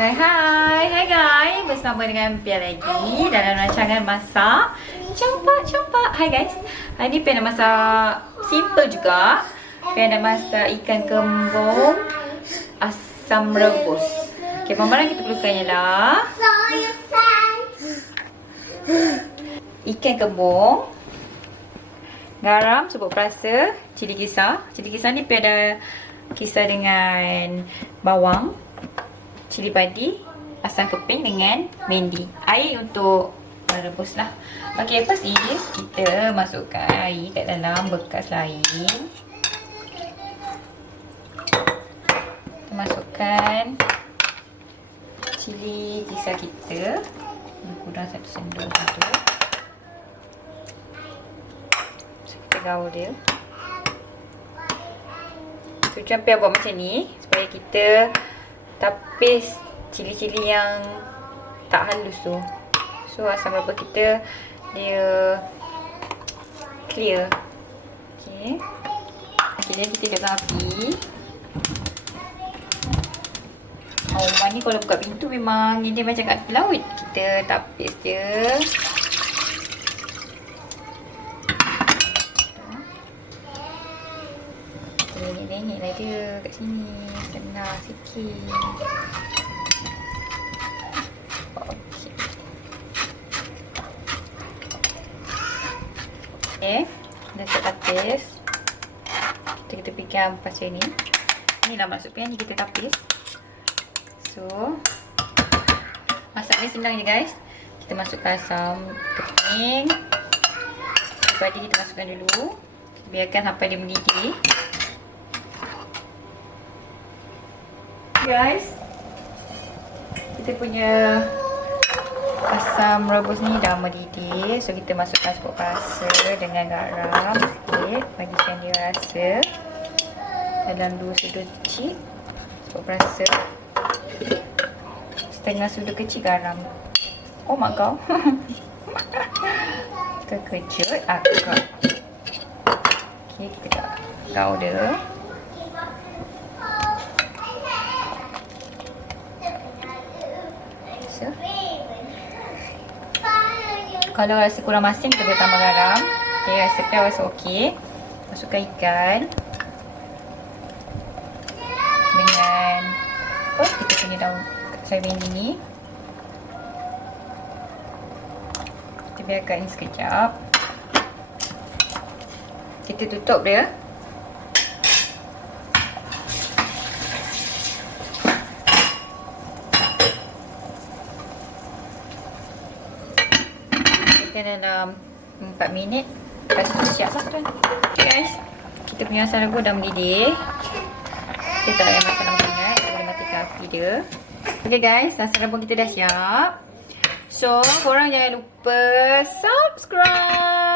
Hai guys, bersama dengan Pia lagi dalam rancangan masak campak-campak. Hai guys, hari ni Pia nak masak simple juga. Pia nak masak ikan kembung asam rebus. Okay, barang kita perlukan ialah ikan kembung, garam sebut perasa, cili kisar. Cili kisar ni Pia ada kisar dengan bawang, cili padi, asam keping dengan mendi. Air untuk rebus lah. Okay, first is kita masukkan air kat dalam bekas lain. Kita masukkan cili kisar kita, kurang 1 sendok tu. So, kita gaul dia. Tujuan Pia buat macam ni supaya kita tapis cili-cili yang tak halus tu. So asam rebus kita dia clear. Okay. Akhirnya kita hidupkan api. Rumah ni kalau buka pintu memang dia macam kat laut. Kita tapis dia. Nenek-nenek lah dia kat sini. Kena sikit. Okay, dah tapis. Kita pegang pasal ni. Inilah maksudnya ni kita tapis. So, masaknya senang je guys. Kita masukkan asam keping. Lepas ni kita masukkan dulu. Kita biarkan sampai dia mendidih. Guys, kita punya asam rebus ni dah mendidih. So kita masukkan sebut perasa dengan garam sikit, bagikan dia rasa dalam 2 sudu kecil sebut perasa, setengah sudu kecil garam. Oh mak kau. Terkejut akak. Okay, kita gaul dia. Kalau rasa kurang masin, kita boleh tambah garam. Okay, rasa okey. Masukkan ikan dengan apa? Kita punya daun sayur bendi ni. Kita biarkan ni sekejap. Kita tutup dia. Dalam 4 minit. Lepas tu siap lah tuan. Okay guys, kita punya asam rebus dah mendidih. Kita tak payah makan lama sangat. Kita boleh matikan api dia. Okay guys, asam rebus kita dah siap. So korang jangan lupa subscribe.